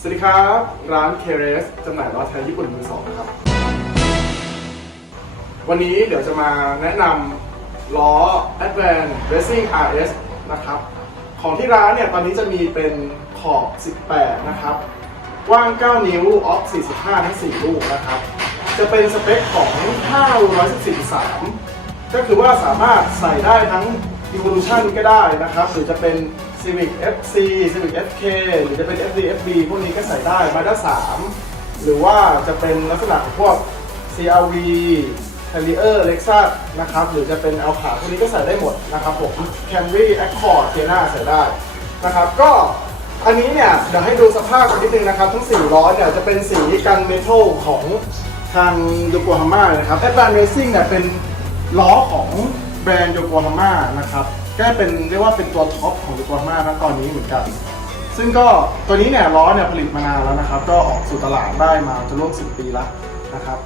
สวัสดีครับ ร้านเคเรสจำหน่ายล้อไทยญี่ปุ่นมือสองครับ วันนี้เดี๋ยวจะมาแนะนำล้อ Advan Racing RS นะครับ ของที่ร้านเนี่ย ตอนนี้จะมีเป็นขอบ 18 นะครับ กว้าง 9 นิ้ว ออฟ 45 ทั้ง 4 ลูกนะครับ จะเป็นสเปคของ514.3 ก็คือว่าสามารถใส่ได้ทั้ง Evolution ก็ได้นะครับ หรือจะเป็น Civic FC Civic FK หรือจะเป็น FD FB พวกนี้ก็ใส่ได้ Mazda 3 หรือว่าจะเป็นลักษณะของพวก CRV Harrier Lexus นะครับ หรือจะเป็น a l p a พวกนี้ก็ใส่ได้หมดนะครับผม Camry Accord Sienna ใส่ได้นะครับ ก็อันนี้เนี่ย เดี๋ยวให้ดูสภาพกันนิดนึงนะครับ ทั้ง4ล้อเนี่ยจะเป็นสีกันเมทัลของทางโยโกฮาม่านะครับ Advan Racing เนี่ยเป็นล้อของแบรนด์โยโกฮาม่านะครับ ก็เป็นเรียกว่าเป็นตัวท็อปของโยโกฮาม่าณตอนนี้เหมือนกัน ซึ่งก็ตัวนี้เนี่ยล้อเนี่ยผลิตมานานแล้วนะครับ ก็ออกสู่ตลาดได้มาจะร่วม10ปีแล้วนะครับ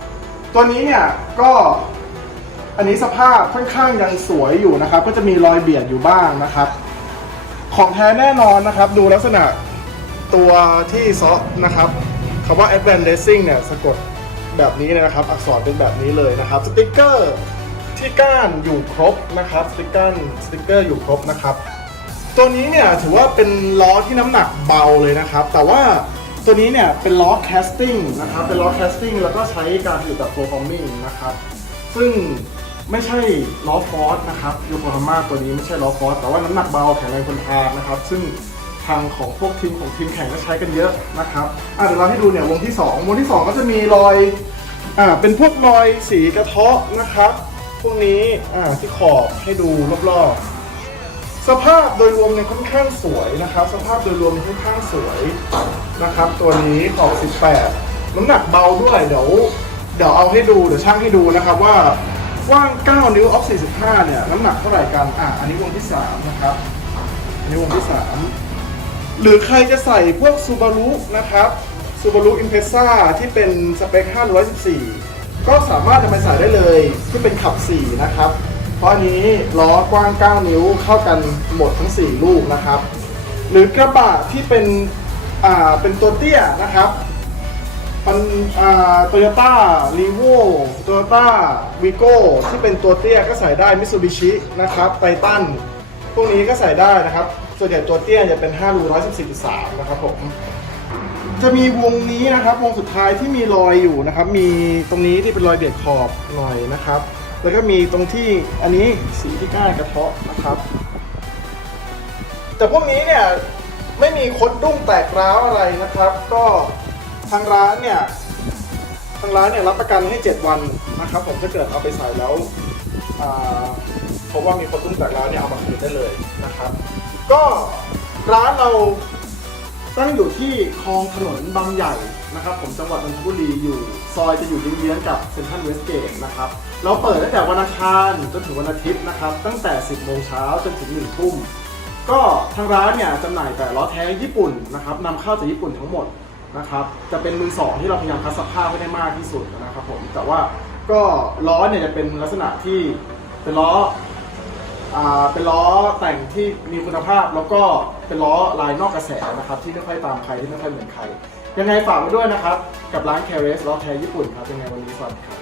ตัวนี้เนี่ยก็อันนี้สภาพค่อนข้างยังสวยอยู่นะครับ ก็จะมีรอยเบียดอยู่บ้างนะครับ ของแท้แน่นอนนะครับ ดูลักษณะตัวที่ซอนะครับคำว่า Advanced Racing เนี่ยสะกดแบบนี้นะครับ อักษรเป็นแบบนี้เลยนะครับสติกเกอร์ ที่ก้านอยู่ครบนะครับสติกเกอร์สติกเกอร์อยู่ครบนะครับ ตัวนี้เนี่ยถือว่าเป็นล้อที่น้ำหนักเบาเลยนะครับ แต่ว่าตัวนี้เนี่ยเป็นล้อแคสติ้งนะครับเป็นล้อแคสติ้งแล้วก็ใช้การผลิตแบบโปรฟอร์มิ่งนะครับซึ่งไม่ใช่ล้อฟอร์สนะครับโยโกฮาม่าตัวนี้ไม่ใช่ล้อฟอร์สแต่ว่าน้ำหนักเบาแข็งแรงทนทานนะครับ ซึ่งทางของพวกทีมของทีมแข่งก็ใช้กันเยอะนะครับอะเดี๋ยวเราให้ดูเนี่ยวงที่ 2 วงที่ 2 ก็จะมีรอยอ่าเป็นพวกรอยสีกระเทาะนะครับ พวกนี้อ่าที่ขอบให้ดูรอบๆ สภาพโดยรวมเนี่ยค่อนข้างสวยนะครับ สภาพโดยรวมค่อนข้างสวยนะครับ ตัวนี้ขอบ 18 น้ำหนักเบาด้วยเดี๋ยวเดี๋ยวเอาให้ดูเดี๋ยวช่างให้ดูนะครับว่ากว้าง 9 นิ้วออฟ45 เนี่ย น้ำหนักเท่าไหร่กัน อะ อันนี้วงที่ 3 นะครับ อันนี้วงที่ 3 หรือใครจะใส่พวก Subaru นะครับ Subaru Impreza ที่เป็นสเปค 514 ก็สามารถจะไปใส่ได้เลยที่เป็นขับ 4 นะครับ เพราะอันนี้ล้อกว้าง 9 นิ้วเข้ากันหมดทั้ง 4 ลูกนะครับ หรือกระบะที่เป็นอ่าเป็นตัวเตี้ยนะครับมันอ่าโตโยต้ารีโวโตโยต้าวีโก้ที่เป็นตัวเตี้ยก็ใส่ได้มิ t ซูบิชินะครับไททันพวกนี้ก็ใส่ได้นะครับ ส่วนใหญ่ตัวเตี้ยจะเป็น5รู114.3 นะครับผม จะมีวงนี้นะครับ วงสุดท้ายที่มีรอยอยู่นะครับ มีตรงนี้ที่เป็นรอยเบียดขอบหน่อยนะครับ แล้วก็มีตรงที่อันนี้สีที่ก้านกระเทาะนะครับ แต่พวกนี้เนี่ยไม่มีคดดุ้งแตกร้าวอะไรนะครับ ก็ทางร้านเนี่ยทางร้านเนี่ยรับประกันให้ 7 วันนะครับ ผมถ้าเกิดเอาไปใส่แล้วพบว่ามีคดดุ้งแตกร้าวเนี่ยเอามาคืนได้เลยนะครับ ก็ร้านเรา ตั้งอยู่ที่คลองถนนบางใหญ่นะครับผมจังหวัดนนทบุรีอยู่ ซอยจะอยู่เยื้องๆกับเซ็นทรัลเวสเกตนะครับเราเปิดตั้งแต่วันอังคารจนถึงวันอาทิตย์นะครับตั้งแต่ 10 โมงเช้าจนถึง 1 ทุ่มก็ทางร้านเนี่ยจำหน่ายแต่ล้อแท้ญี่ปุ่นนะครับนำเข้าจากญี่ปุ่นทั้งหมดนะครับจะเป็นมือสองที่เราพยายามคัดสภาพให้ได้มากที่สุดนะครับผมแต่ว่าก็ล้อเนี่ยจะเป็นลักษณะที่เป็นล้อ อ่าเป็นล้อแต่งที่มีคุณภาพแล้วก็เป็นล้อลายนอกกระแสนะครับที่ไม่ค่อยตามใครที่ไม่ค่อยเหมือนใคร ยังไงฝากไว้ด้วยนะครับ กับร้าน c a r e s ล้อแท้ญี่ปุ่นครับยังไงวันนี้สวัสดีครับ